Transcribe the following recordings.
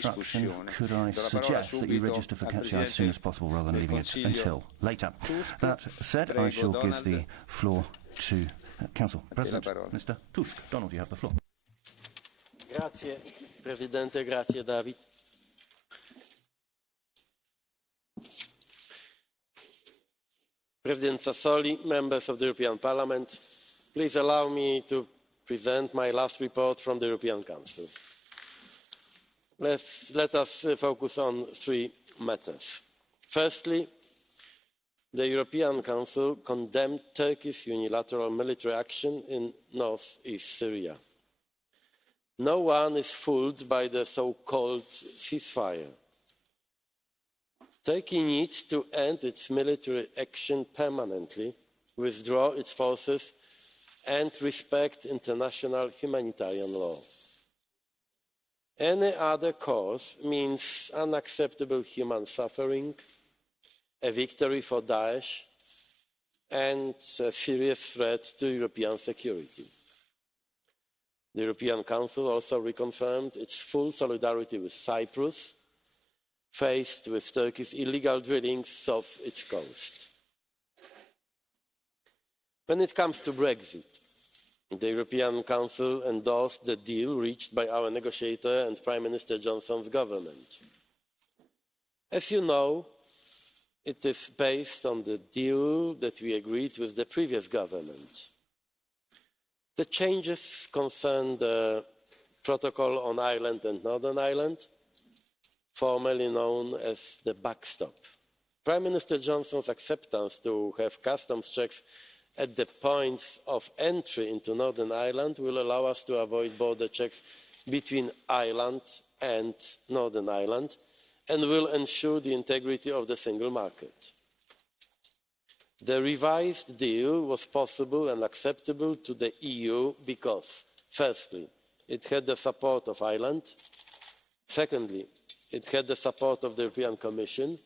Could I suggest that you register for Catch the Eye as soon as possible rather than leaving it until later? That said, I shall give the floor to Council President, Mr. Tusk. Donald, you have the floor. Grazie, Presidente. Grazie, David. President Sassoli, members of the European Parliament, please allow me to present my last report from the European Council. Let us focus on three matters. Firstly, the European Council condemned Turkey's unilateral military action in north east Syria. No one is fooled by the so-called ceasefire. Turkey needs to end its military action permanently, withdraw its forces and respect international humanitarian law. Any other course means unacceptable human suffering, a victory for Daesh, and a serious threat to European security. The European Council also reconfirmed its full solidarity with Cyprus, faced with Turkey's illegal drillings off its coast. When it comes to Brexit, the European Council endorsed the deal reached by our negotiator and Prime Minister Johnson's government. As you know, it is based on the deal that we agreed with the previous government. The changes concern the Protocol on Ireland and Northern Ireland, formerly known as the backstop. Prime Minister Johnson's acceptance to have customs checks at the points of entry into Northern Ireland will allow us to avoid border checks between Ireland and Northern Ireland and will ensure the integrity of the single market. The revised deal was possible and acceptable to the EU because, firstly, it had the support of Ireland, secondly, it had the support of the European Commission,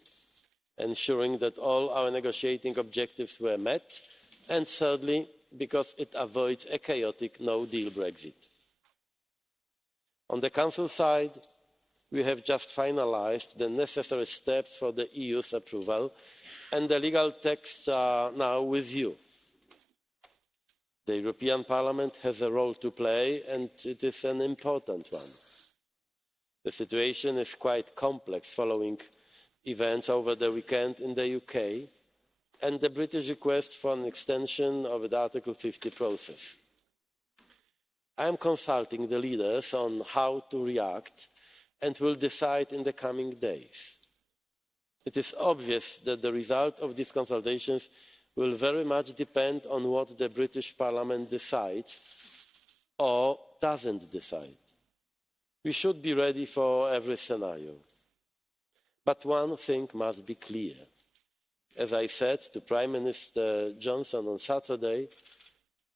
ensuring that all our negotiating objectives were met, and thirdly, because it avoids a chaotic no-deal Brexit. On the Council side, we have just finalised the necessary steps for the EU's approval, and the legal texts are now with you. The European Parliament has a role to play, and it is an important one. The situation is quite complex following events over the weekend in the UK and the British request for an extension of the Article 50 process. I am consulting the leaders on how to react and will decide in the coming days. It is obvious that the result of these consultations will very much depend on what the British Parliament decides or doesn't decide. We should be ready for every scenario. But one thing must be clear. As I said to Prime Minister Johnson on Saturday,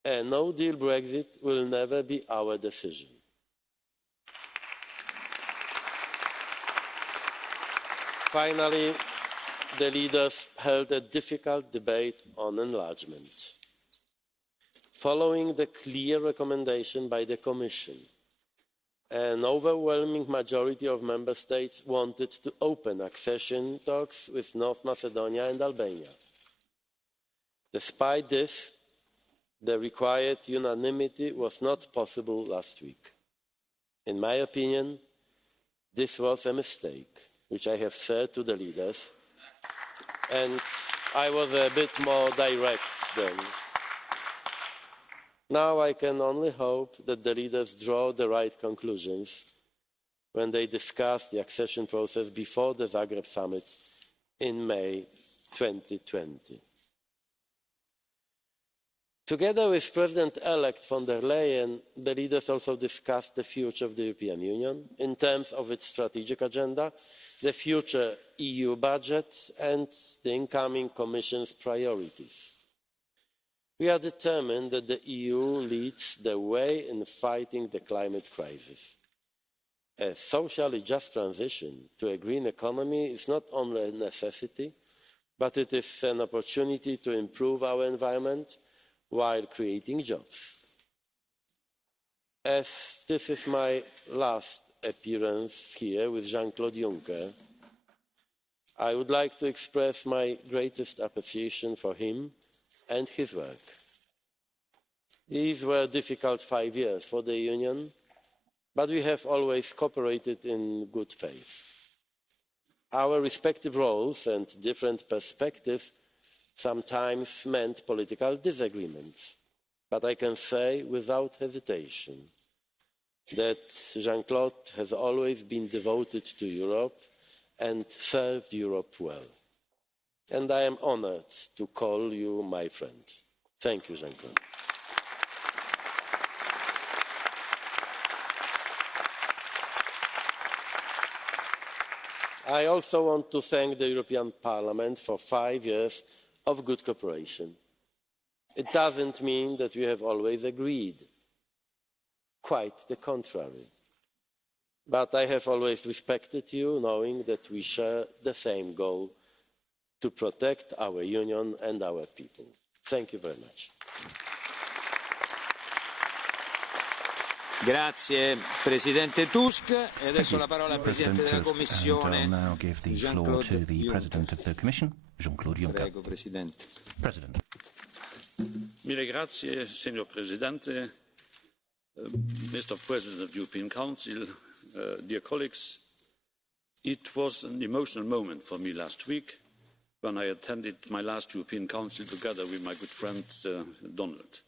a no-deal Brexit will never be our decision. Finally, the leaders held a difficult debate on enlargement. Following the clear recommendation by the Commission, an overwhelming majority of Member States wanted to open accession talks with North Macedonia and Albania. Despite this, the required unanimity was not possible last week. In my opinion, this was a mistake, which I have said to the leaders, and I was a bit more direct then. Now I can only hope that the leaders draw the right conclusions when they discuss the accession process before the Zagreb summit in May 2020. Together with President-elect von der Leyen, the leaders also discussed the future of the European Union in terms of its strategic agenda, the future EU budget and the incoming Commission's priorities. We are determined that the EU leads the way in fighting the climate crisis. A socially just transition to a green economy is not only a necessity, but it is an opportunity to improve our environment while creating jobs. As this is my last appearance here with Jean-Claude Juncker, I would like to express my greatest appreciation for him and his work. These were difficult 5 years for the Union, but we have always cooperated in good faith. Our respective roles and different perspectives sometimes meant political disagreements, but I can say without hesitation that Jean-Claude has always been devoted to Europe and served Europe well. And I am honoured to call you my friend. Thank you, Jean-Claude. I also want to thank the European Parliament for 5 years of good cooperation. It doesn't mean that we have always agreed. Quite the contrary. But I have always respected you, knowing that we share the same goal, to protect our Union and our people. Thank you very much. Grazie Presidente Tusk. E adesso la parola al Presidente della Commissione, Jean-Claude President of the Commission, Jean-Claude Juncker. Prego, Presidente. President. Mille grazie, Signor Presidente, Mr. President of the European Council, dear colleagues. It was an emotional moment for me last week when I attended my last European Council together with my good friend Donald.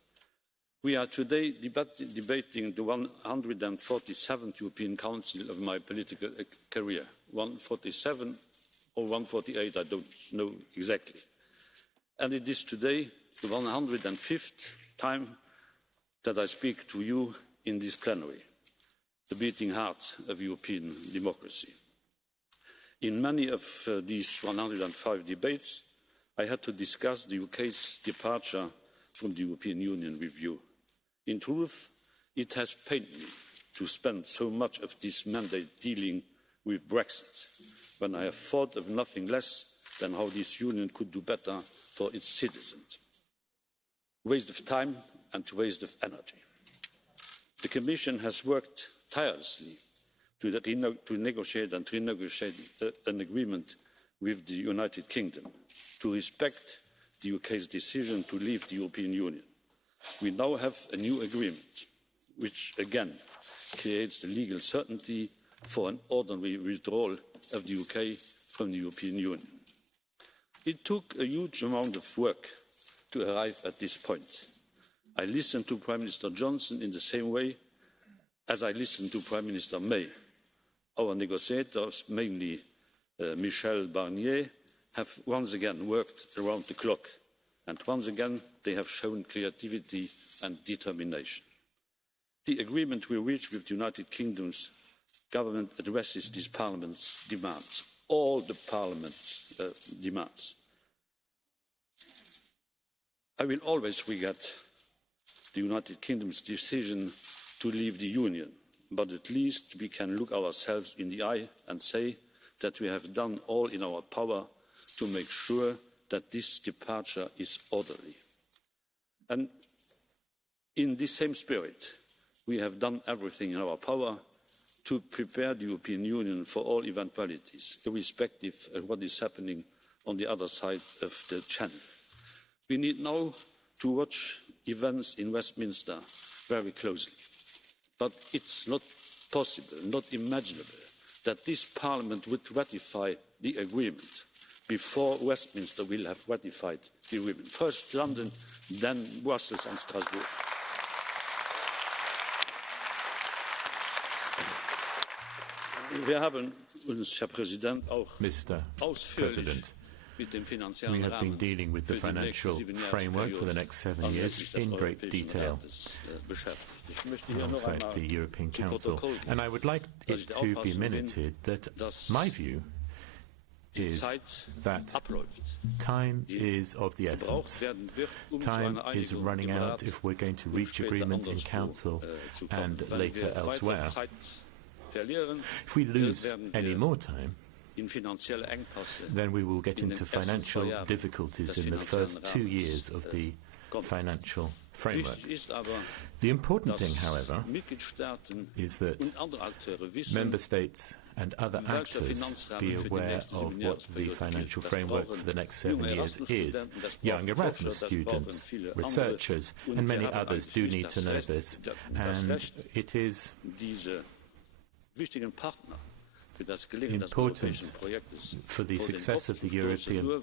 We are today debating the 147th European Council of my political career. 147 or 148, I don't know exactly. And it is today the 105th time that I speak to you in this plenary, the beating heart of European democracy. In many of these 105 debates, I had to discuss the UK's departure from the European Union with you. In truth, it has pained me to spend so much of this mandate dealing with Brexit, when I have thought of nothing less than how this union could do better for its citizens. Waste of time and waste of energy. The Commission has worked tirelessly to negotiate and renegotiate an agreement with the United Kingdom, to respect the UK's decision to leave the European Union. We now have a new agreement, which again creates the legal certainty for an ordinary withdrawal of the UK from the European Union. It took a huge amount of work to arrive at this point. I listened to Prime Minister Johnson in the same way as I listened to Prime Minister May. Our negotiators, mainly Michel Barnier, have once again worked around the clock, and once again they have shown creativity and determination. The agreement we reached with the United Kingdom's government addresses this Parliament's demands, all the Parliament's demands. I will always regret the United Kingdom's decision to leave the Union, but at least we can look ourselves in the eye and say that we have done all in our power to make sure that this departure is orderly. And in this same spirit, we have done everything in our power to prepare the European Union for all eventualities, irrespective of what is happening on the other side of the Channel. We need now to watch events in Westminster very closely. But it's not possible, not imaginable, that this Parliament would ratify the agreement before Westminster will have ratified the agreement. First London, then Brussels and Strasbourg. Wir haben uns, Herr Präsident, auch Mr. President, we have been dealing with the financial framework for the next 7 years in great detail alongside the European Council. And I would like it to be minuted that my view is that time is of the essence. Time is running out if we're going to reach agreement in Council and later elsewhere. If we lose any more time, then we will get into financial difficulties in the first 2 years of the financial framework. The important thing, however, is that member states and other actors be aware of what the financial framework for the next 7 years is. Young Erasmus students, researchers, and many others do need to know this. And it is important for the success of the European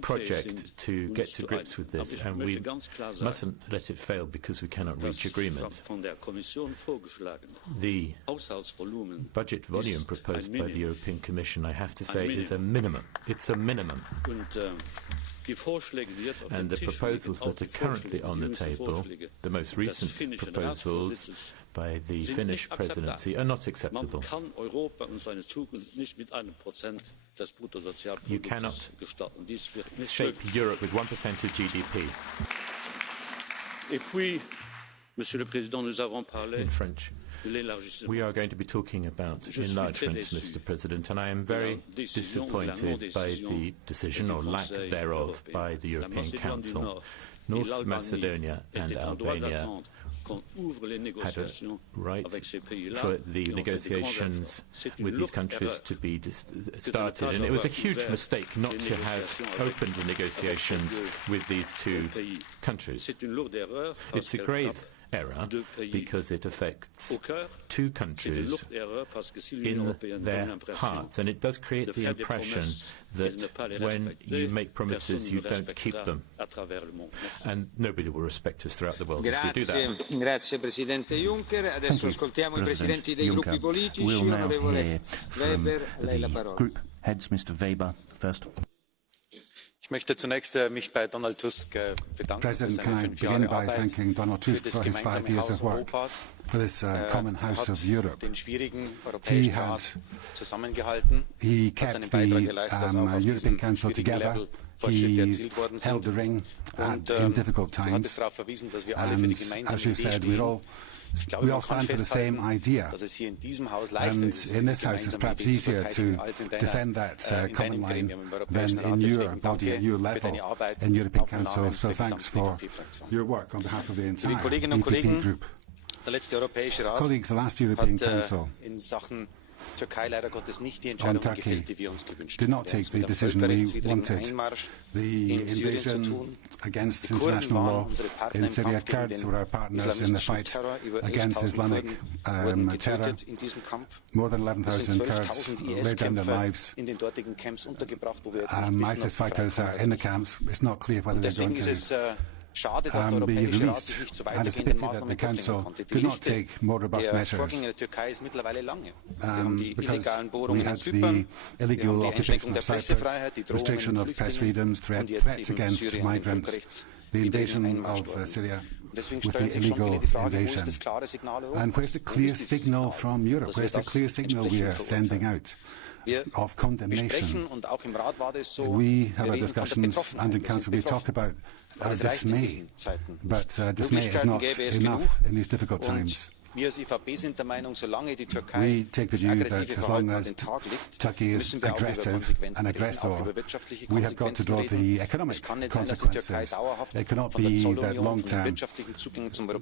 project to get to grips with this, and we mustn't let it fail because we cannot reach agreement. The budget volume proposed by the European Commission, I have to say, is a minimum. It's a minimum. And the proposals that are currently on the table, the most recent proposals by the Finnish presidency, are not acceptable. You cannot shape Europe with 1% of GDP. In French. We are going to be talking about enlargement, Mr. President, and I am very disappointed by the decision, or lack thereof, by the European Council. North Macedonia and Albania had a right for the negotiations with these countries to be started, and it was a huge mistake not to have opened the negotiations with these two countries. It's a grave error because it affects two countries in their hearts, and it does create the impression that when you make promises you don't keep them, and nobody will respect us throughout the world if we do that. Grazie Presidente Juncker. Adesso ascoltiamo I Presidenti dei gruppi politici. Onorevole Weber, lei la parola. Group heads, Mr. Weber first. Ich möchte zunächst mich bei Donald Tusk bedanken. President, can I begin by thanking Donald Tusk for his 5 years of work for this common house of Europe. He kept the European Council together. He held the ring in difficult times. And as you said, we all stand for the same idea. And in this House it's perhaps easier to defend that common line than in your body at your level in European Council. So thanks for your work on behalf of the entire EPP group. Colleagues, the last European Council on Turkey did not take the decision we wanted. The invasion against international law in Syria. Kurds were our partners in the fight against Islamic terror. More than 11,000 Kurds laid down their lives. ISIS fighters are in the camps. It's not clear whether they're going to be released, and it's a pity that the Council could not take more robust measures because we had the illegal occupation of Cyprus, restriction of press freedoms, threats against migrants, the invasion of Syria with the illegal invasion. And where's the clear signal from Europe? Where's the clear signal we are sending out of condemnation? We have our discussions, and in Council we talk about our dismay, but dismay is not enough in these difficult times. We take the view that as long as Turkey is aggressive and aggressor, we have got to draw the economic consequences. It cannot be that long-term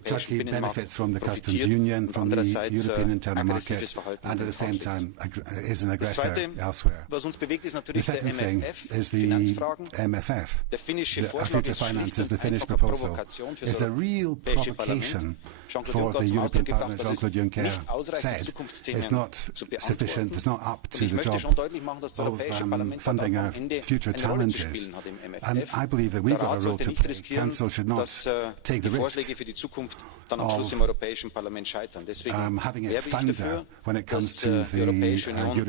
Turkey benefits from the customs union, from the European internal market, and at the same time is an aggressor elsewhere. The second thing is the MFF. Our future finances, the Finnish proposal, is a real provocation for the European Parliament. Jean-Claude Juncker said it's not sufficient, it's not up to the job of funding our future challenges. And I believe that we've got a role to play. Council should not take the risk of having it founder when it comes to the European Parliament.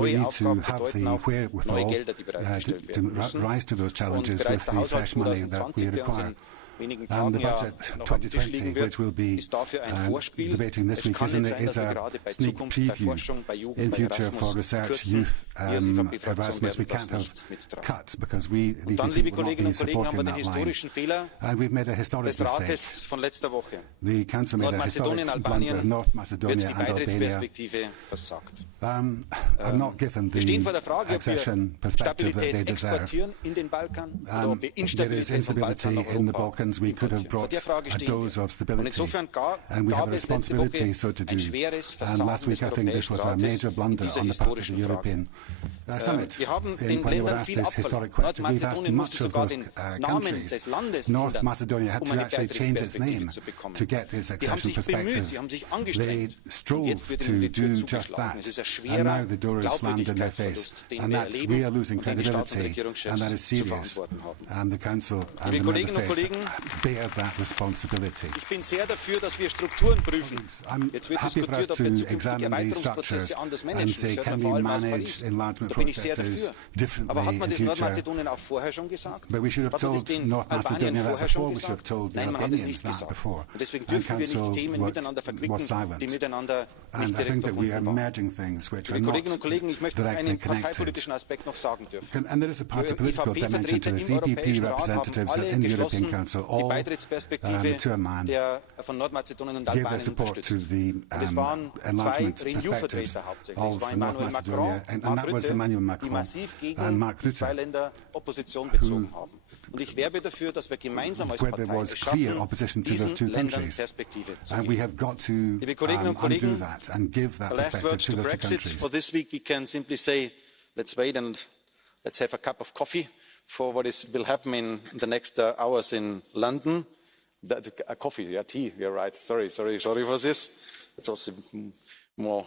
We need to have the wherewithal to rise to those challenges with the fresh money that we require. And the budget 2020, which we'll be debating this week, is a sneak preview in future for research, youth, Erasmus. We can't have cuts because the EPP will not be supporting that line. And we've made a historic mistake. The Council made a historic blunder. North Macedonia and Albania are not given the accession perspective that they deserve. There is instability in the Balkans. seconds we could have brought a dose of stability, and we have a responsibility so to do. And last week I think this was a major blunder on the part of the European Summit. In when you were asked this historic question, we've asked much of those countries. North Macedonia had to actually change its name to get its accession perspective. They strove to do just that, and now the door is slammed in their face. And we are losing credibility, and that is serious. And the Council and the Member States bear that responsibility. I'm happy for us to examine these structures and say, can we manage enlargement processes differently in future? But we should have told North Macedonia that before, we should have told the Albanians that before. And Council was silent. And I think that we are merging things which are not directly connected. And there is a part of political dimension to this. EPP representatives in the European Council, all to a man, gave their support to the enlargement perspectives of North Macedonia, and that was Emmanuel Macron and Mark Rutte, where there was clear opposition to those two countries. And we have got to undo that and give that perspective to those two countries. For this week we can simply say, let's wait and let's have a cup of coffee for what will happen in the next hours in London. Coffee, yeah, tea, you're right. Sorry for this. It's also more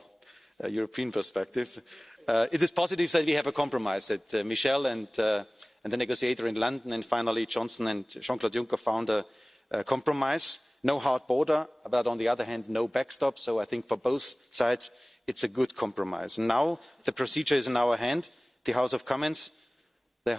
a European perspective. It is positive that we have a compromise, that Michel and the negotiator in London and finally Johnson and Jean-Claude Juncker found a compromise. No hard border, but on the other hand, no backstop. So I think for both sides, it's a good compromise. Now the procedure is in our hand. The House of Commons, the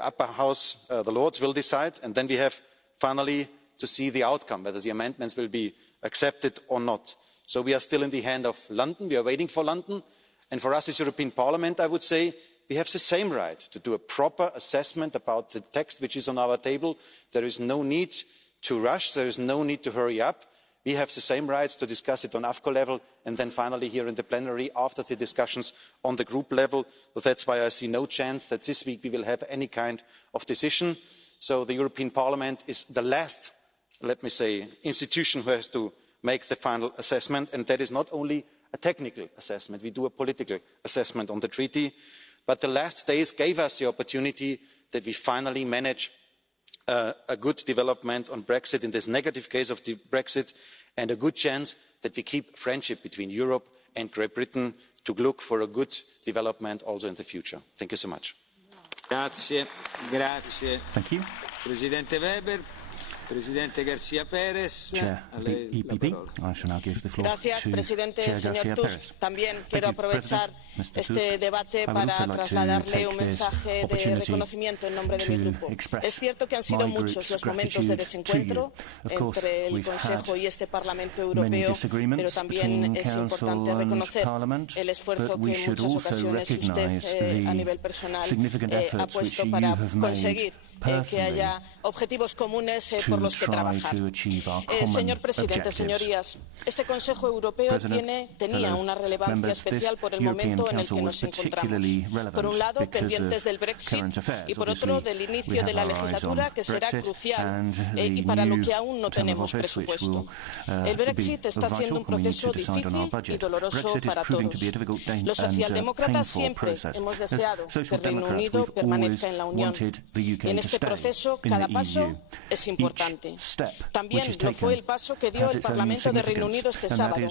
upper house, the Lords will decide, and then we have finally to see the outcome, whether the amendments will be accepted or not. So we are still in the hand of London. We are waiting for London. And for us as European Parliament, I would say we have the same right to do a proper assessment about the text which is on our table. There is no need to rush. There is no need to hurry up. We have the same rights to discuss it on AFCO level and then finally here in the plenary after the discussions on the group level. But that's why I see no chance that this week we will have any kind of decision. So the European Parliament is the last, let me say, institution who has to make the final assessment. And that is not only a technical assessment. We do a political assessment on the treaty. But the last days gave us the opportunity that we finally manage a good development on Brexit in this negative case of the Brexit, and a good chance that we keep friendship between Europe and Great Britain to look for a good development also in the future. Thank you so much. Grazie. Thank you. Presidente Weber. Presidente García Pérez. Chair of the EPP. I shall now give the floor Gracias, to presidente. Chair Señor García Tusk, Pérez. también quiero aprovechar este debate para trasladarle un mensaje de reconocimiento en nombre de mi grupo. Es cierto que han sido muchos los momentos de desencuentro entre el Consejo y este Parlamento Europeo, pero también es importante reconocer el esfuerzo que en muchas ocasiones usted a nivel personal ha puesto para conseguir que haya objetivos comunes por los que trabajar. Señor presidente, señorías, este Consejo Europeo tenía una relevancia especial por el momento en el que nos encontramos. Por un lado, pendientes del Brexit y por otro, del inicio de la legislatura, que será crucial y para lo que aún no tenemos presupuesto. El Brexit está siendo un proceso difícil y doloroso para todos. Los socialdemócratas siempre hemos deseado que el Reino Unido permanezca en la Unión. En este proceso, cada paso es importante. También lo fue el paso que dio el Parlamento de Reino Unido este sábado,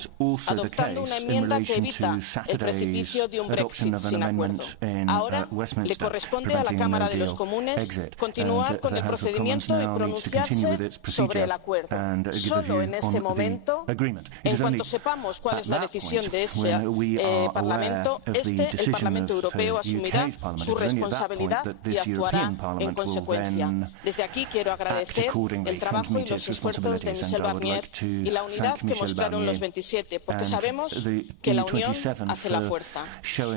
adoptando una enmienda que evita el precipicio de un Brexit sin acuerdo. Ahora le corresponde a la Cámara de los Comunes continuar con el procedimiento y pronunciarse sobre el acuerdo. Solo en ese momento, en cuanto sepamos cuál es la decisión de ese Parlamento, el Parlamento Europeo asumirá su responsabilidad y actuará en consecuencia. Desde aquí quiero agradecer el trabajo y los esfuerzos de Michel Barnier y la unidad que mostraron los 27, porque sabemos que la unión hace la fuerza.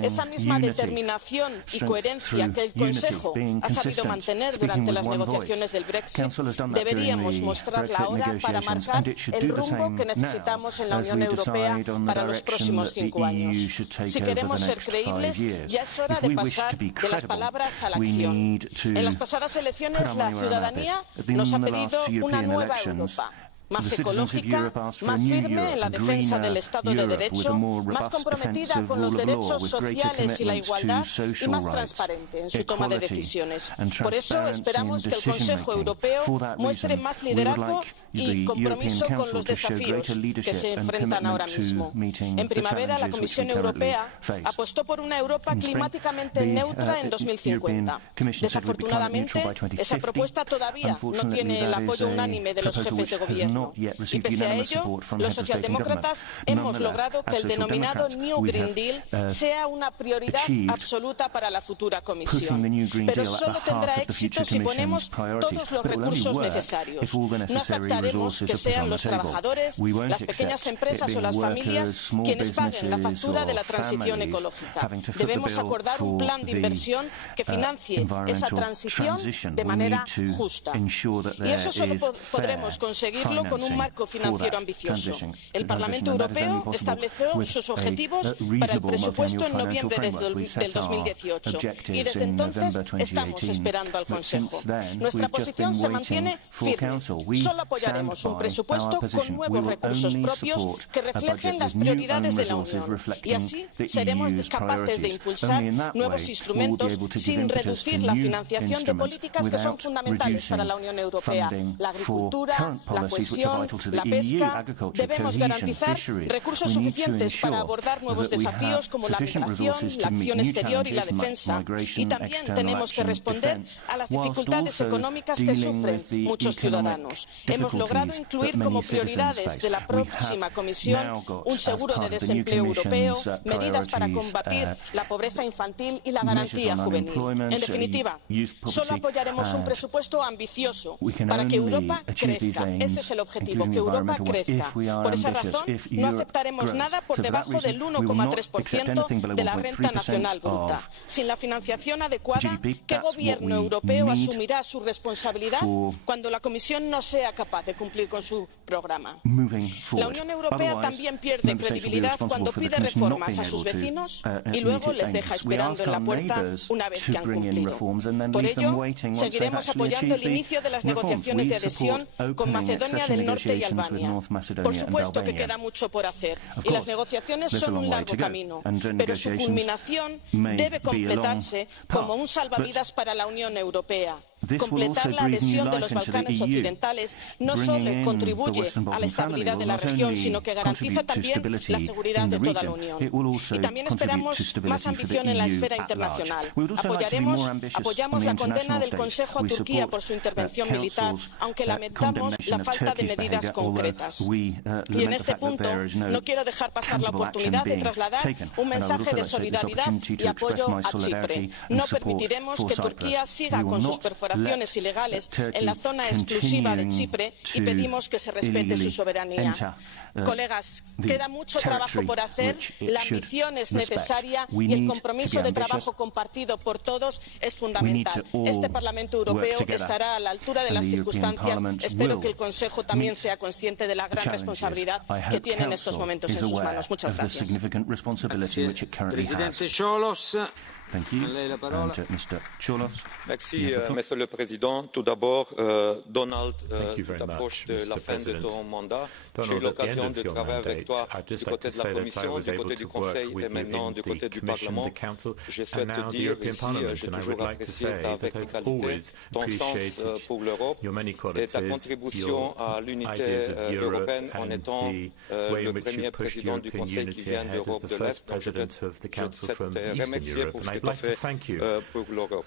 Esa misma determinación y coherencia que el Consejo ha sabido mantener durante las negociaciones del Brexit, deberíamos mostrarla ahora para marcar el rumbo que necesitamos en la Unión Europea para los próximos 5 años. Si queremos ser creíbles, ya es hora de pasar de las palabras a la acción. En las pasadas elecciones la ciudadanía nos ha pedido una nueva Europa, más ecológica, más firme en la defensa del Estado de Derecho, más comprometida con los derechos sociales y la igualdad y más transparente en su toma de decisiones. Por eso esperamos que el Consejo Europeo muestre más liderazgo y compromiso con los desafíos que se enfrentan ahora mismo. En primavera, la Comisión Europea apostó por una Europa climáticamente neutra en 2050. Desafortunadamente, esa propuesta todavía no tiene el apoyo unánime de los jefes de gobierno. Y pese a ello, los socialdemócratas hemos logrado que el denominado New Green Deal sea una prioridad absoluta para la futura Comisión. Pero solo tendrá éxito si ponemos todos los recursos necesarios. No aceptaremos que sean los trabajadores, las pequeñas empresas o las familias quienes paguen la factura de la transición ecológica. Debemos acordar un plan de inversión que financie esa transición de manera justa. Y eso solo podremos conseguirlo con un marco financiero ambicioso. El Parlamento Europeo estableció sus objetivos para el presupuesto en noviembre del 2018 y desde entonces estamos esperando al Consejo. Nuestra posición se mantiene firme. Solo apoyaremos un presupuesto con nuevos recursos propios que reflejen las prioridades de la Unión y así seremos capaces de impulsar nuevos instrumentos sin reducir la financiación de políticas que son fundamentales para la Unión Europea: la agricultura, la cohesión, la pesca. Debemos garantizar recursos suficientes para abordar nuevos desafíos como la migración, la acción exterior y la defensa. Y también tenemos que responder a las dificultades económicas que sufren muchos ciudadanos. Hemos logrado incluir como prioridades de la próxima Comisión un seguro de desempleo europeo, medidas para combatir la pobreza infantil y la garantía juvenil. En definitiva, solo apoyaremos un presupuesto ambicioso para que Europa crezca. Ese es el objetivo, que Europa crezca. Por esa razón, no aceptaremos nada por debajo del 1,3% de la renta nacional bruta. Sin la financiación adecuada, ¿qué gobierno europeo asumirá su responsabilidad cuando la Comisión no sea capaz de cumplir con su programa? La Unión Europea también pierde credibilidad cuando pide reformas a sus vecinos y luego les deja esperando en la puerta una vez que han cumplido. Por ello, seguiremos apoyando el inicio de las negociaciones de adhesión con Macedonia del Norte y Albania. Por supuesto que queda mucho por hacer y las negociaciones son un largo camino, pero su culminación debe completarse como un salvavidas para la Unión Europea. Completar la adhesión de los Balcanes occidentales no solo contribuye a la estabilidad de la región, sino que garantiza también la seguridad de toda la Unión. Y también esperamos más ambición en la esfera internacional. Apoyamos la condena del Consejo a Turquía por su intervención militar, aunque lamentamos la falta de medidas concretas. Y en este punto no quiero dejar pasar la oportunidad de trasladar un mensaje de solidaridad y apoyo a Chipre. No permitiremos que Turquía siga con sus perforaciones ilegales en la zona exclusiva de Chipre y pedimos que se respete su soberanía. Colegas, queda mucho trabajo por hacer, la ambición es necesaria y el compromiso de trabajo compartido por todos es fundamental. Este Parlamento Europeo estará a la altura de las circunstancias. Espero que el Consejo también sea consciente de la gran responsabilidad que tiene en estos momentos en sus manos. Muchas gracias. Presidente Cholos. Merci, Monsieur le Président. Tout d'abord, Donald, tu t'approches de la fin de ton mandat. J'ai eu l'occasion de travailler avec toi du côté de la Commission, du côté du Conseil et maintenant du côté du Parlement. Je souhaite te dire ici, j'ai toujours apprécié ta verticalité, ton sens pour l'Europe et ta contribution à l'unité européenne en étant le premier président du Conseil qui vient d'Europe de l'Est. Donc je souhaite te remercier pour ce que tu as fait pour l'Europe.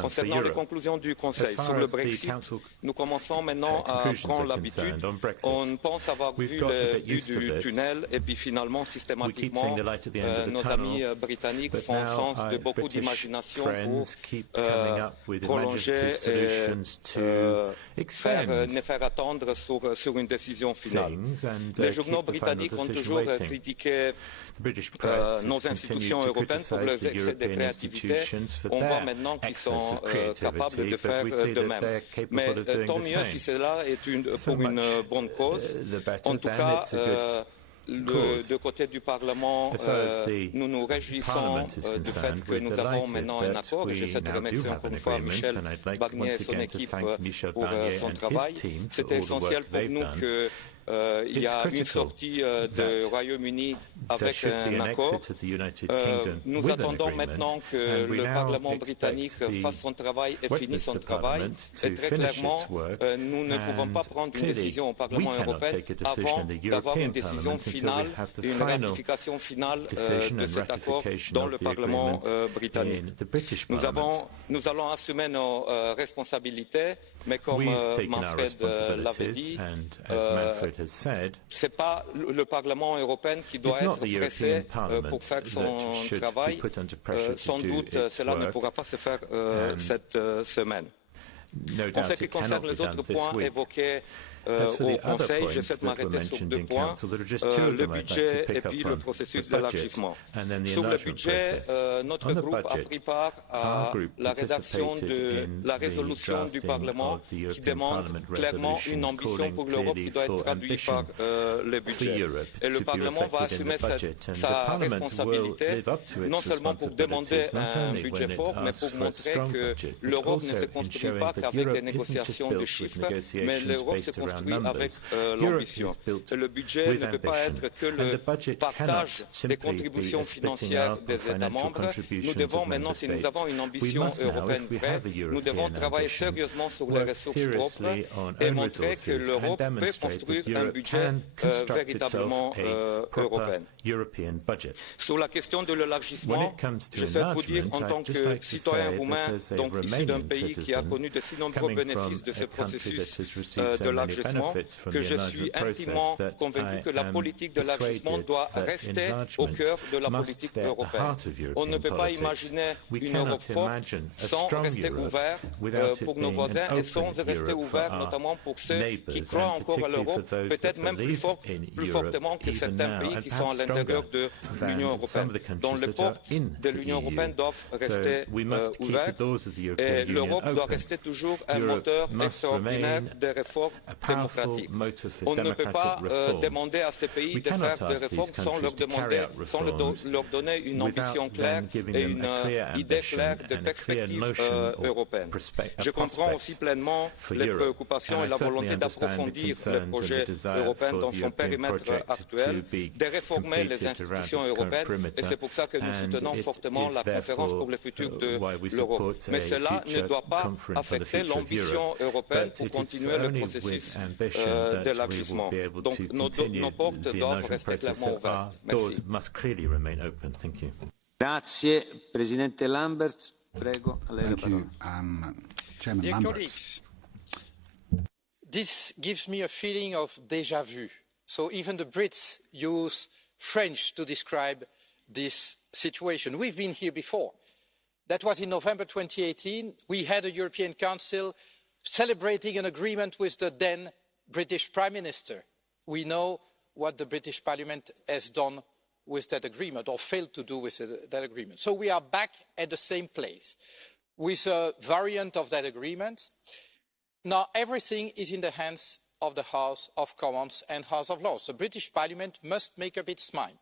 Concernant les conclusions du Conseil sur le Brexit, nous commençons maintenant à prendre l'habitude. On pense avoir vu le but du tunnel et puis finalement, systématiquement, nos amis britanniques font sens de beaucoup d'imagination pour prolonger et faire attendre sur une décision finale. Les journaux britanniques ont toujours critiqué nos institutions européennes pour leurs excès de créativité. On voit maintenant qu'ils sont capables de faire de même. Mais tant mieux si cela est pour une bonne cause. En tout cas, De côté du Parlement, nous nous réjouissons du fait que nous avons maintenant un accord et je souhaite remercier encore une fois Michel Barnier et son équipe pour son travail. C'est essentiel pour nous que il y a une sortie du Royaume-Uni avec un accord. Nous attendons maintenant que le Parlement britannique fasse son travail et finisse son travail. Et très clairement, nous ne pouvons pas prendre une décision au Parlement européen avant d'avoir une décision finale, une ratification finale de cet accord dans le Parlement britannique. Nous allons assumer nos responsabilités, mais comme Manfred l'avait dit, ce n'est pas le Parlement européen qui doit être pressé pour faire son travail. Sans doute, cela ne pourra pas se faire cette semaine. En ce qui concerne les autres points évoqués au Conseil, je souhaite m'arrêter sur 2 points, le budget et puis le processus d'élargissement. Sur le budget, notre groupe a pris part à la rédaction de la résolution du Parlement qui demande clairement une ambition pour l'Europe qui doit être traduite par le budget. Et le Parlement va assumer sa responsabilité, non seulement pour demander un budget fort, mais pour montrer que l'Europe ne se construit pas qu'avec des négociations de chiffres, mais l'Europe se construit avec l'ambition. Le budget ne peut pas être que le partage des contributions financières des États membres. Nous devons maintenant, si nous avons une ambition européenne vraie, nous devons travailler sérieusement sur les ressources propres et montrer que l'Europe peut construire un budget véritablement européen. Sur la question de l'élargissement, je souhaite vous dire en tant que citoyen roumain, donc issu d'un pays qui a connu de si nombreux bénéfices de ce processus d'élargissement, que je suis intimement convaincu que la politique d'élargissement doit rester au cœur de la politique européenne. On ne peut pas imaginer une Europe forte sans rester ouvert pour nos voisins et sans rester ouvert notamment pour ceux qui croient encore à l'Europe, peut-être même plus fortement que certains pays qui sont à l'intérieur de l'Union européenne. Donc les portes de l'Union européenne doivent rester ouvertes et l'Europe doit rester toujours un moteur extraordinaire de réformes démocratique. On ne peut pas demander à ces pays de faire des réformes sans leur donner une ambition claire et une idée claire de perspective européenne. Je comprends aussi pleinement les préoccupations et la volonté d'approfondir le projet européen dans son périmètre actuel, de réformer les institutions européennes et c'est pour ça que nous soutenons fortement la conférence pour le futur de l'Europe. Mais cela ne doit pas affecter l'ambition européenne pour continuer le processus d'élargissement. Donc nos portes doivent rester clairement ouvertes. Merci. Grazie, Presidente Lambert. Prego, a lei la parola. Chairman Dear Lambert. colleagues, this gives me a feeling of déjà vu. So even the Brits use French to describe this situation. We've been here before. That was in November 2018. We had a European Council celebrating an agreement with the then British Prime Minister. We know what the British Parliament has done with that agreement, or failed to do with that agreement. So we are back at the same place with a variant of that agreement. Now everything is in the hands of the House of Commons and House of Lords. The British Parliament must make up its mind.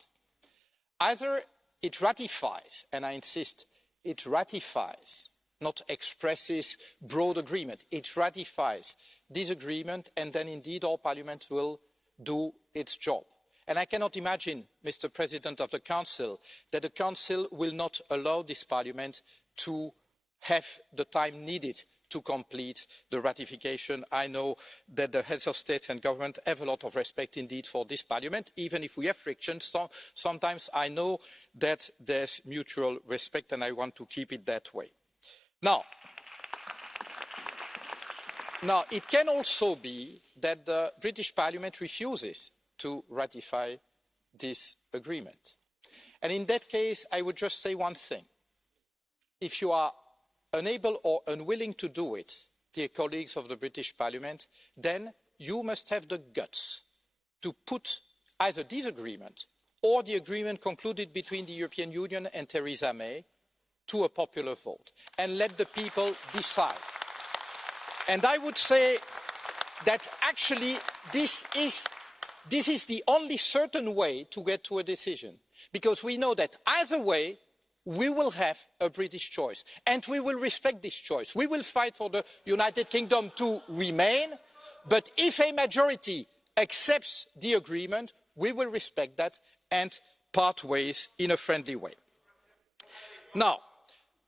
Either it ratifies, and I insist, it ratifies, not expresses broad agreement, it ratifies this agreement, and then indeed our Parliament will do its job. And I cannot imagine, Mr. President of the Council, that the Council will not allow this Parliament to have the time needed to complete the ratification. I know that the heads of state and government have a lot of respect indeed for this Parliament. Even if we have frictions, sometimes I know that there's mutual respect and I want to keep it that way. Now, it can also be that the British Parliament refuses to ratify this agreement. And in that case, I would just say one thing. If you are unable or unwilling to do it, dear colleagues of the British Parliament, then you must have the guts to put either this agreement or the agreement concluded between the European Union and Theresa May to a popular vote and let the people decide. And I would say that actually this is this is the only certain way to get to a decision, because we know that either way, we will have a British choice, and we will respect this choice. We will fight for the United Kingdom to remain, but if a majority accepts the agreement, we will respect that and part ways in a friendly way. Now,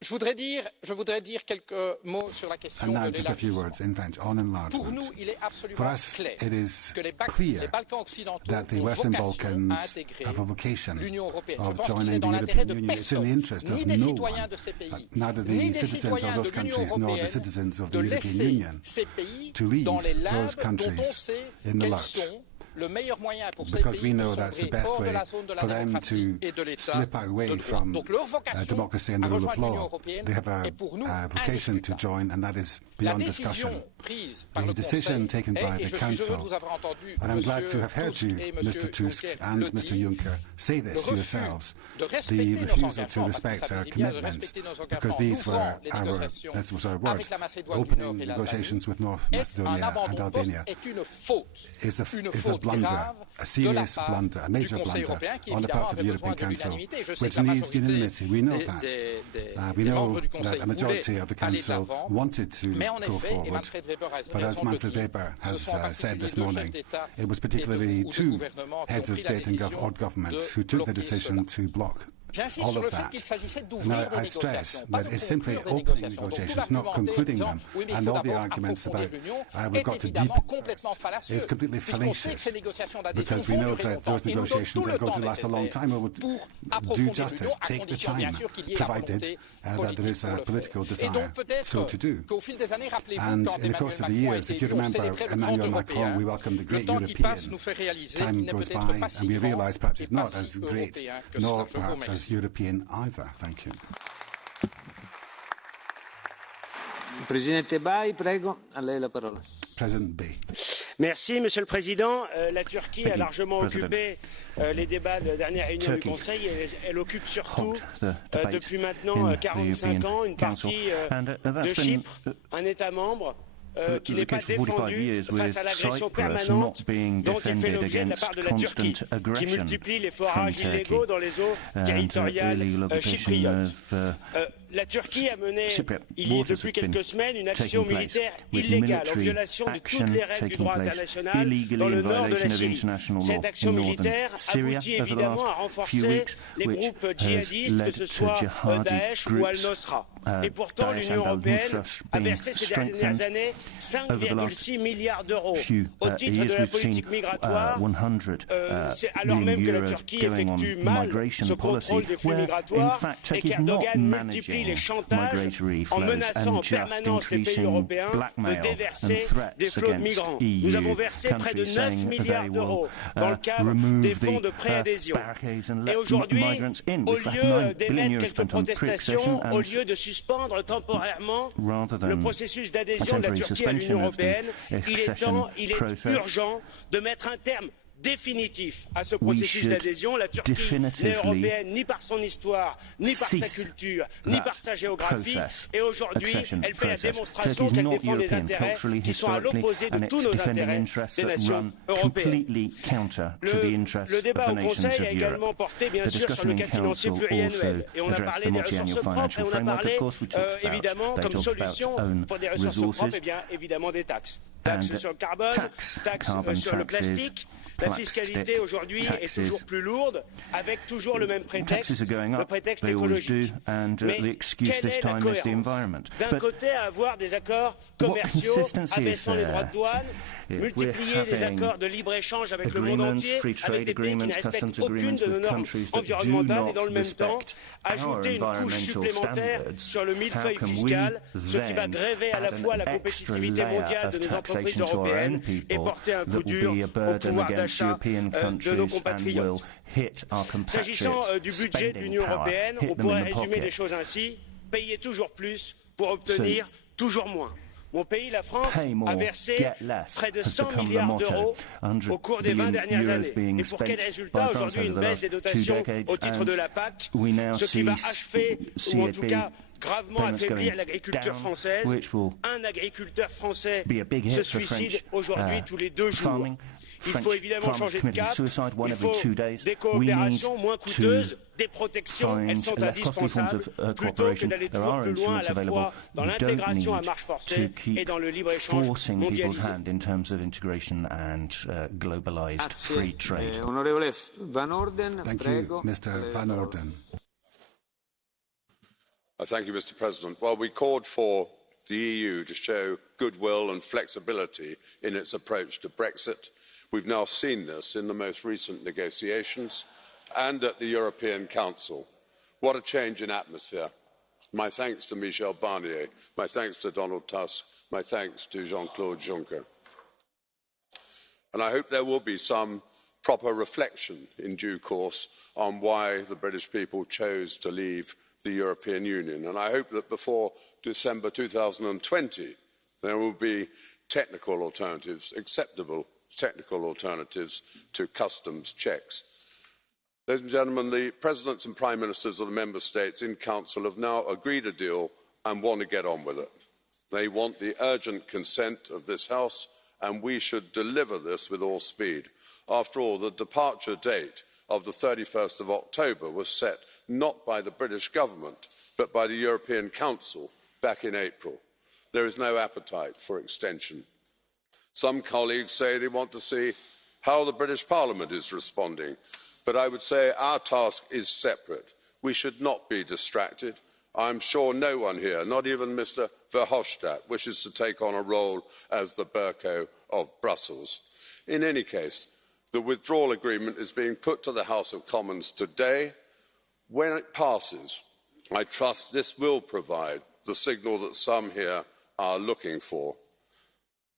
je voudrais dire quelques mots sur la question de just a few words in French on enlargement. Pour nous, il est For absolument us, clair it is que les clear Balkans occidentaux that the ont Western vocation à Balkans intégrer have a vocation l'Union européenne. Je of pense qu'il joining est the dans l'intérêt de European Union. It's in the personne, interest ni of des no citoyens one, de ces pays, neither ni the des citizens of citoyens those de l'Union countries nor the européenne, citizens of the de European laisser Union ces pays to leave dans les those limbes dont on countries sait in the qu'elles lurch. sont le meilleur moyen pour ces Because we pays de know that's the sombrer best hors de way la zone de la for them démocratie to et de l'état slip away de droit. from Donc leur vocation democracy and à the rule of rejoindre l'Union law. européenne They have a est pour nous vocation to indiscutable. join, and that is La beyond discussion. décision prise par The le decision Conseil taken by et the je suis heureux de Council, vous avoir entendu, and I'm glad Monsieur to have heard Tusk you, et Mr. Monsieur Tusk Juncker, and le Mr. dire, Juncker, say le this refus yourselves, de the respecter nos refusal to engagements, respect parce que ça our veut dire de commitments, respecter nos because engagements, these were ouvrant les our, négociations that was our word, avec la Macédoine du opening Nord et negotiations l'Albanie, with North est un Macedonia and abandon de poste, Albania est une faute, is a faute blunder, grave a de la serious part blunder, a du major Conseil blunder européen qui on the évidemment part of the avait European besoin de Council, l'unanimité. Je sais which que la needs majorité unanimity. We know that. We des know membres du that Conseil a majority voulaient of the aller de Council l'avant, wanted to mais en go effet, et forward. Manfred Weber a But as raison de le Manfred dire, Weber ce has sont en said particulier this deux chefs morning, d'État it was et particularly ou de two gouvernement qui ont heads of pris la state and of décision odd government de who took the bloquer decision cela. to block J'insiste all sur of le fait that. qu'il s'agissait Now, d'ouvrir des I stress négociations, pas that de it's simply conclure des opening négociations. Donc tout negotiations, not l'argumentaire concluding disant them, oui, mais il and faut all the d'abord arguments approfondir about l'Union we've est got to évidemment deep complètement fallacieux, is completely puisqu'on sait que ces fallacious, négociations d'adhésion because we vont know durer that longtemps those et nous donnent negotiations tout are le going temps to last a long nécessaire time and pour would do approfondir justice, l'Union, à take the condition bien time, sûr qu'il y ait la provided volonté that there politique is a pour le political faire. Et desire donc peut-être so to do. qu'au fil des années, rappelez-vous, And quand in the course of the Emmanuel Macron a years, été if you élu, on remember célébrait le grand Emmanuel Macron, européen. we welcomed the Le great temps qui passe European. nous fait réaliser Time qu'il n'est goes peut-être by pas si and we grand realise perhaps et it's pas not as si great, européen que nor cela. Je vous perhaps remercie. as European either. Thank you. Presidente Bay, prego, a lei la parola. President Bay. Merci, Monsieur le Président. La Turquie a largement occupé les débats de la dernière réunion du Conseil. Elle occupe surtout, depuis maintenant 45 ans, une partie de Chypre, un État membre qui n'est pas défendu face à l'agression permanente dont il fait l'objet de la part de la Turquie, qui multiplie les forages illégaux dans les eaux territoriales chypriotes. La Turquie a mené, depuis quelques semaines, une action militaire illégale en violation de toutes les règles du droit international dans le nord de la Syrie. Cette action militaire aboutit évidemment à renforcer les groupes djihadistes, que ce soit Daesh ou Al-Nosra. Et pourtant, l'Union européenne a versé ces dernières années 5,6 milliards d'euros au titre de la politique migratoire, alors même que la Turquie effectue mal ce contrôle des flux migratoires et qu'Erdogan multiplie les chantages en menaçant en permanence les pays européens de déverser des flots de migrants. Nous avons versé près de 9 milliards d'euros dans le cadre des fonds de préadhésion. Et aujourd'hui, au lieu d'émettre quelques protestations, au lieu de suspendre temporairement le processus d'adhésion de la Turquie à l'Union européenne, il est urgent de mettre un terme définitif à ce processus d'adhésion. La Turquie n'est européenne ni par son histoire, ni par sa culture, ni par sa géographie. Et aujourd'hui, elle fait la démonstration qu'elle défend des intérêts qui sont à l'opposé de tous nos intérêts des nations européennes. Le débat au Conseil a également porté, bien sûr, sur le cadre financier pluriannuel. Et on a parlé des ressources propres et on a parlé, évidemment, comme solution pour des ressources propres, évidemment des taxes. Taxes sur le carbone, taxes sur le plastique. La fiscalité aujourd'hui est toujours plus lourde, avec toujours le même prétexte, le prétexte écologique. Mais quelle est la cohérence? D'un côté, à avoir des accords commerciaux abaissant les droits de douane, multiplier des accords de libre-échange avec le monde entier, avec des pays qui ne respectent aucune de nos normes environnementales, et dans le même temps, ajouter une couche supplémentaire sur le millefeuille fiscal, ce qui va gréver à la fois la compétitivité mondiale de nos entreprises européennes et porter un coup dur au pouvoir d'achat de nos compatriotes. S'agissant du budget de l'Union européenne, on pourrait résumer les choses ainsi: payer toujours plus pour obtenir toujours moins. Mon pays, la France, a versé près de 100 milliards d'euros au cours des 20 dernières années. Et pour quel résultat? Aujourd'hui, une baisse des dotations au titre de la PAC, ce qui va achever, ou en tout cas gravement affaiblir l'agriculture française. Un agriculteur français se suicide aujourd'hui tous les 2 jours. Il faut évidemment changer de cap, il faut des coopérations moins coûteuses, des protections, elles sont indispensables, plutôt que d'aller toujours plus loin à la fois dans l'intégration à marche forcée et dans le libre-échange mondialisé. Onorevole Van Orden, prego. Mr. Van Orden. Thank you, Mr. President. Well, we called for the EU to show goodwill and flexibility in its approach to Brexit. We've now seen this in the most recent negotiations and at the European Council. What a change in atmosphere. My thanks to Michel Barnier, my thanks to Donald Tusk, my thanks to Jean-Claude Juncker. And I hope there will be some proper reflection in due course on why the British people chose to leave the European Union. And I hope that before December 2020 there will be technical alternatives, acceptable technical alternatives to customs checks. Ladies and gentlemen, the presidents and prime ministers of the member states in council have now agreed a deal and want to get on with it. They want the urgent consent of this house, and we should deliver this with all speed. After all, the departure date of the 31st of October was set not by the British government but by the European Council back in April. There is no appetite for extension. Some colleagues say they want to see how the British Parliament is responding, but I would say our task is separate. We should not be distracted. I'm sure no one here, not even Mr Verhofstadt, wishes to take on a role as the Bercow of Brussels. In any case, the withdrawal agreement is being put to the House of Commons today. When it passes, I trust this will provide the signal that some here are looking for.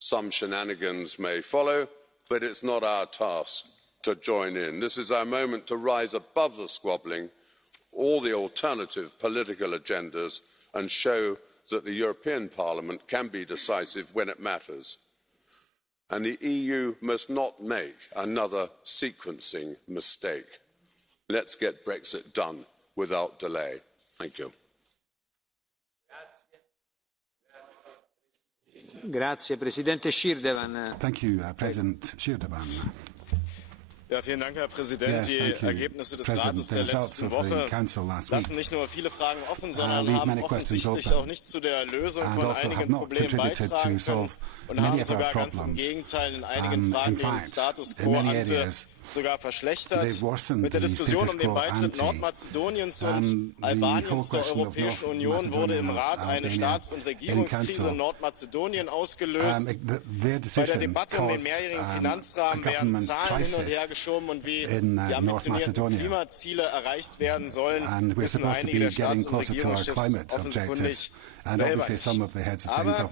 Some shenanigans may follow, but it's not our task to join in. This is our moment to rise above the squabbling, all the alternative political agendas, and show that the European Parliament can be decisive when it matters. And the EU must not make another sequencing mistake. Let's get Brexit done without delay. Thank you. Grazie, Presidente Shirdevan. Thank you, President Shirdevan. Ja, vielen Dank, Herr Präsident. Die Ergebnisse des Rates der letzten Woche lassen nicht nur viele Fragen offen, sondern haben offensichtlich auch nicht zu der Lösung von einigen Problemen beitragen können und haben sogar ganz im Gegenteil in einigen Fragen den Status quo ante sogar verschlechtert. Mit der Diskussion um den Beitritt Nordmazedoniens und Albaniens zur Europäischen Union wurde im Rat eine Staats- und Regierungskrise in Nordmazedonien ausgelöst. Bei der Debatte um den mehrjährigen Finanzrahmen werden Zahlen hin und her geschoben und wie die ambitionierten Klimaziele erreicht werden sollen, wissen einige der Staats- und Regierungschefs offenkundig selber nicht. Aber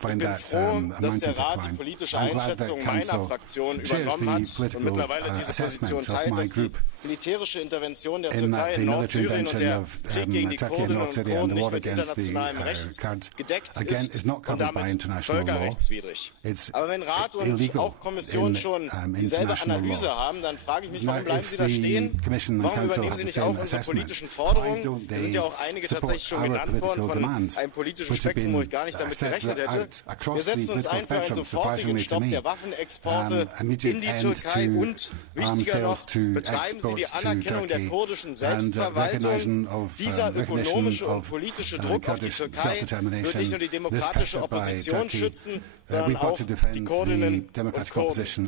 ich bin froh, dass der Rat die politische Einschätzung meiner Fraktion übernommen hat und mittlerweile diese Position teilt, dass die militärische Intervention der Türkei in Nordsyrien und der Krieg gegen die Kurdinnen und Kurden nicht mit internationalem Recht gedeckt ist und damit völkerrechtswidrig. Aber wenn Rat und auch Kommission schon dieselbe Analyse haben, dann frage ich mich, warum bleiben Sie da stehen? Warum übernehmen Sie nicht auch unsere politischen Forderungen? Es sind ja auch einige tatsächlich schon genannt worden von einem politischen Spektrum, wo ich gar nicht damit gerechnet hätte. Wir setzen uns ein für einen sofortigen Stopp der Waffenexporte in die Türkei und, wichtiger noch, betreiben Sie die Anerkennung der kurdischen Selbstverwaltung. Dieser ökonomische und politische Druck auf die Türkei wird nicht nur die demokratische Opposition schützen, sondern auch die Kurdinnen und Kurden.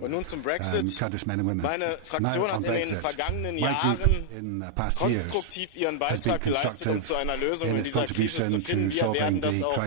Und nun zum Brexit. Meine Fraktion hat in den vergangenen Jahren konstruktiv ihren Beitrag geleistet, um zu einer Lösung in dieser Krise zu finden. Wir werden das auch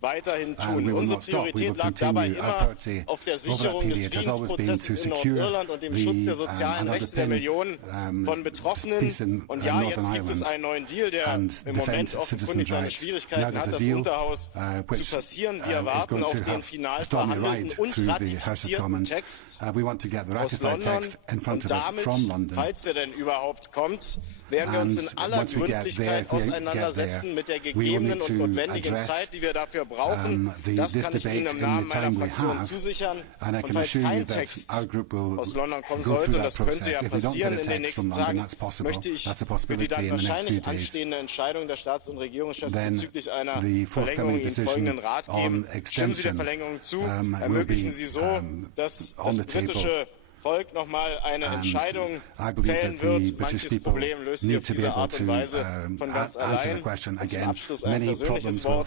weiterhin tun. Unsere Priorität lag dabei immer auf der Sicherung des Friedensprozesses in Nordirland und dem Schutz der sozialen Rechte der Millionen von Betroffenen. Und ja, jetzt gibt es einen neuen Deal, der im Moment offenkundig seine Schwierigkeiten hat, das Unterhaus zu passieren. Wir erwarten auf den final verhandelten und ratifizierten Text aus London und damit, falls er denn überhaupt kommt, werden wir uns in aller Gründlichkeit auseinandersetzen mit der gegebenen und notwendigen Zeit, die wir dafür brauchen. Das kann ich Ihnen im Namen meiner Fraktion zusichern. Und falls kein Text aus London kommen sollte, und das könnte ja passieren in den nächsten Tagen, möchte ich für die dann wahrscheinlich anstehende Entscheidung der Staats- und Regierungschefs bezüglich einer Verlängerung Ihnen folgenden Rat geben. Stimmen Sie der Verlängerung zu, ermöglichen Sie so, dass das britische Volk nochmal eine Entscheidung fällen wird. Manches Problem löst sich auf diese Art und Weise von ganz allein. Und zum Abschluss ein persönliches Wort.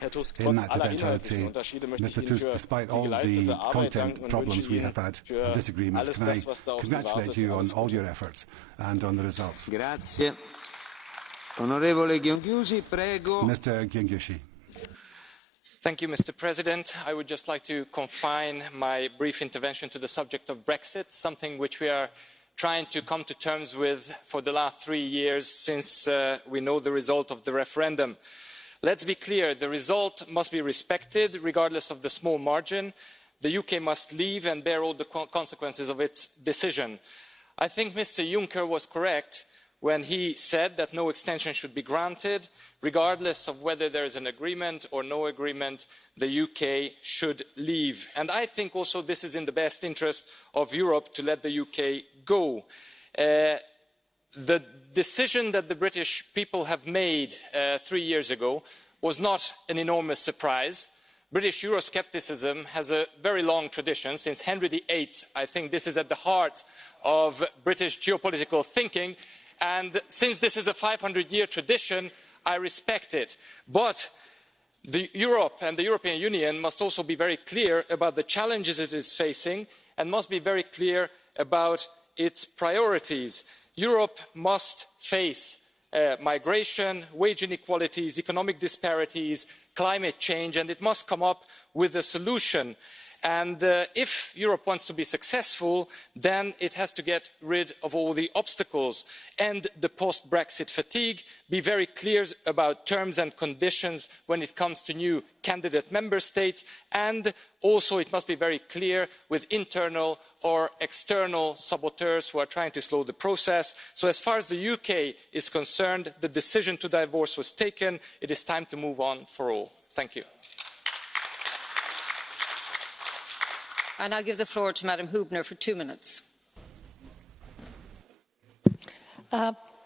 Herr Tusk, trotz aller inhaltlichen Unterschiede möchte ich Ihnen für die geleistete Arbeit danken und wünsche Ihnen für alles das, was da auf Sie wartet, alles Gute. Grazie. Onorevole Gionchiusi, prego. Mr. Gionchiusi. Thank you, Mr. President. I would just like to confine my brief intervention to the subject of Brexit, something which we are trying to come to terms with for the last 3 years since we know the result of the referendum. Let's be clear, the result must be respected regardless of the small margin. The UK must leave and bear all the consequences of its decision. I think Mr. Juncker was correct when he said that no extension should be granted. Regardless of whether there is an agreement or no agreement, the UK should leave. And I think also this is in the best interest of Europe to let the UK go. The decision that the British people have made 3 years ago was not an enormous surprise. British Euroscepticism has a very long tradition. Since Henry VIII, I think this is at the heart of British geopolitical thinking. And since this is a 500-year tradition, I respect it. But Europe and the European Union must also be very clear about the challenges it is facing and must be very clear about its priorities. Europe must face migration, wage inequalities, economic disparities, climate change, and it must come up with a solution. And if Europe wants to be successful, then it has to get rid of all the obstacles, end the post-Brexit fatigue, be very clear about terms and conditions when it comes to new candidate member states, and also it must be very clear with internal or external saboteurs who are trying to slow the process. So as far as the UK is concerned, the decision to divorce was taken. It is time to move on for all. Thank you. I now give the floor to Madam Hübner for 2 minutes.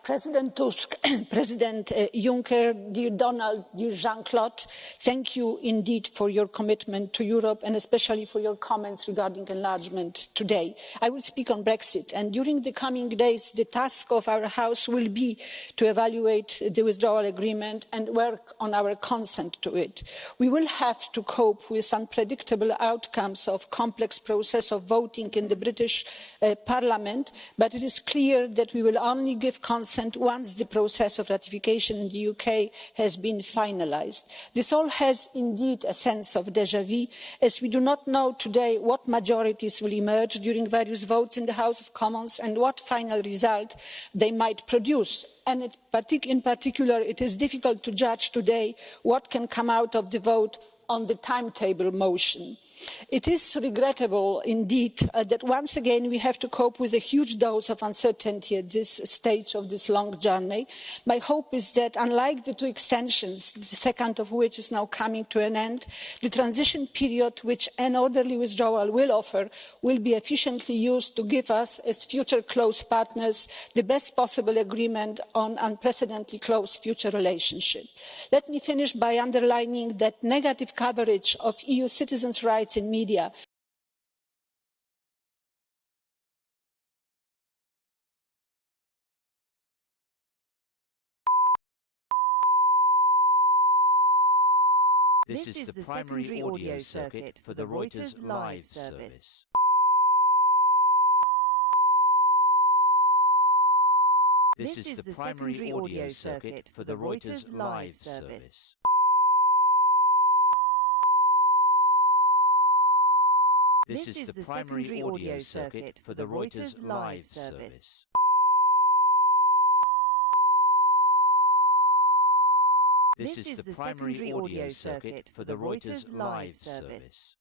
President Tusk, President Juncker, dear Donald, dear Jean-Claude, thank you indeed for your commitment to Europe and especially for your comments regarding enlargement today. I will speak on Brexit, and during the coming days the task of our House will be to evaluate the withdrawal agreement and work on our consent to it. We will have to cope with unpredictable outcomes of complex process of voting in the British Parliament, but it is clear that we will only give consent once the process of ratification in the UK has been finalised. This all has indeed a sense of déjà vu, as we do not know today what majorities will emerge during various votes in the House of Commons and what final result they might produce. And in particular, it is difficult to judge today what can come out of the vote on the timetable motion. It is regrettable indeed that once again we have to cope with a huge dose of uncertainty at this stage of this long journey. My hope is that, unlike the 2 extensions, the second of which is now coming to an end, the transition period which an orderly withdrawal will offer will be efficiently used to give us, as future close partners, the best possible agreement on unprecedentedly close future relationship. Let me finish by underlining that negative coverage of EU citizens' rights in media This is the primary audio circuit for the Reuters live service. This is the primary audio circuit for the Reuters live service. This is the primary audio circuit for the Reuters live service. This is the primary audio circuit for the Reuters live service.